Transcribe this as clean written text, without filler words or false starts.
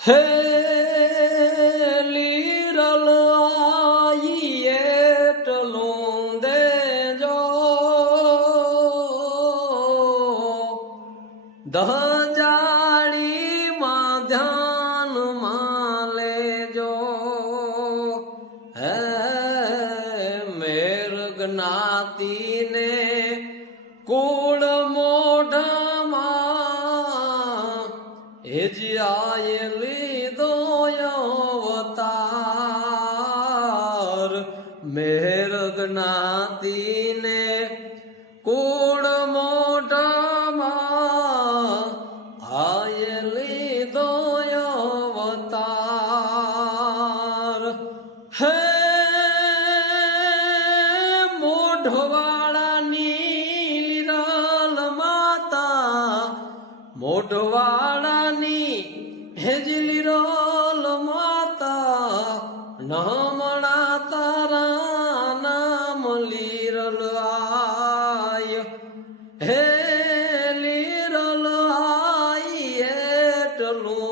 હે લીરલ આઈ એટલું દેજો દજાડીમાં ધ્યાનમાં લેજો હે મેર જ્ઞાતિને કુળ મોઢમાં હેજ્યાએ લીધો અવતાર મેર જ્ઞાતિને કુળ મોઢમાં આયે લીધો અવતાર હે મોઢવાળાની લીરલ માતા મોઢવાળાની હેજ લીરલ માતા નામણા તારા નામ લીરલ આય હે લીરલ આય એટલું